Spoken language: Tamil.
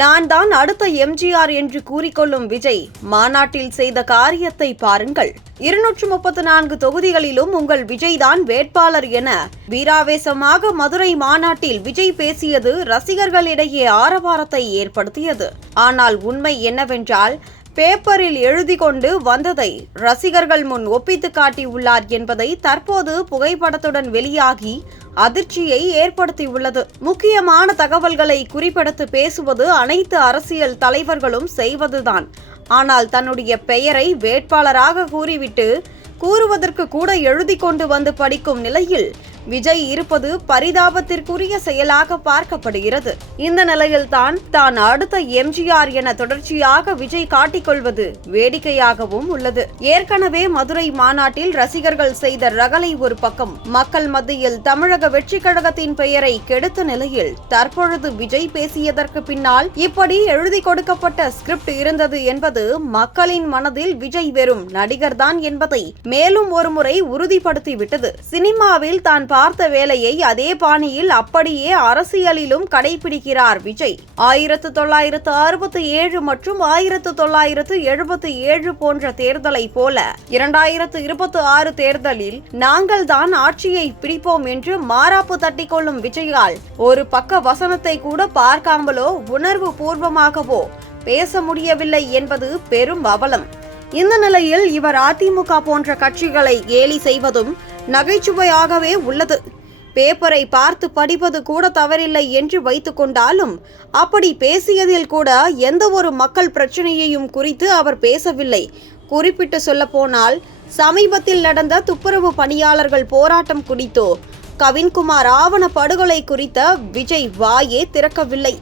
நான் தான் அடுத்த எம்ஜிஆர் என்று கூறிக்கொள்ளும் விஜய் மாநாட்டில் செய்த காரியத்தை பாருங்கள். 234 தொகுதிகளிலும் உங்கள் விஜய் தான் வேட்பாளர் என வீராவேசமாக மதுரை மாநாட்டில் விஜய் பேசியது ரசிகர்களிடையே ஆரவாரத்தை ஏற்படுத்தியது. ஆனால் உண்மை என்னவென்றால், பேப்பரில் எழுதி கொண்டு வந்ததை ரசிகர்கள் முன் ஒப்பித்து காட்டியுள்ளார் என்பதை தற்போது புகைப்படத்துடன் வெளியாகி அதிர்ச்சியை ஏற்படுத்தியுள்ளது. முக்கியமான தகவல்களை குறிப்பெடுத்து பேசுவது அனைத்து அரசியல் தலைவர்களும் செய்வதுதான். ஆனால் தன்னுடைய பெயரை வேட்பாளராக கூறிவிட்டு கூறுவதற்கு கூட எழுதி கொண்டு வந்து படிக்கும் நிலையில் விஜய் இருப்பது பரிதாபத்திற்குரிய செயலாக பார்க்கப்படுகிறது. இந்த நிலையில் தான் அடுத்த எம்ஜிஆர் என தொடர்ச்சியாக விஜய் காட்டிக்கொள்வது வேடிக்கையாகவும் உள்ளது. ஏற்கனவே மதுரை மாநாட்டில் ரசிகர்கள் செய்த ரகளை ஒரு பக்கம், மக்கள் மத்தியில் தமிழக வெற்றி கழகத்தின் பெயரை கெடுத்த நிலையில் தற்பொழுது விஜய் பேசியதற்கு பின்னால் இப்படி எழுதி கொடுக்கப்பட்ட ஸ்கிரிப்ட் இருந்தது என்பது மக்களின் மனதில் விஜய் வெறும் நடிகர்தான் என்பதை மேலும் ஒருமுறை உறுதிப்படுத்திவிட்டது. சினிமாவில் தான் பார்த்த வேலையை அதே பாணியில் அப்படியே அரசியலிலும் கடைபிடிக்கிறார் விஜய். 1967 மற்றும் 1977 போன்ற தேர்தலை போல 2026 தேர்தலில் நாங்கள் தான் ஆட்சியை பிடிப்போம் என்று மாறாப்பு தட்டிக்கொள்ளும் விஜயால் ஒரு பக்க வசனத்தை கூட பார்க்காமலோ உணர்வு பூர்வமாகவோ பேச முடியவில்லை என்பது பெரும் அவலம். இந்த நிலையில் இவர் அதிமுக போன்ற கட்சிகளை கேலி செய்வதும் நகைச்சுவையாகவே உள்ளது. பேப்பரை பார்த்து படிப்பது கூட தவறில்லை என்று வைத்துக் கொண்டாலும் அப்படி பேசியதில் கூட எந்த ஒரு மக்கள் பிரச்சனையையும் குறித்து அவர் பேசவில்லை. குறிப்பிட்டு சொல்ல போனால், சமீபத்தில் நடந்த துப்புரவு பணியாளர்கள் போராட்டம் குறித்தோ கவின்குமார் ஆவண படுகொலை குறித்த விஜய் வாயே திறக்கவில்லை.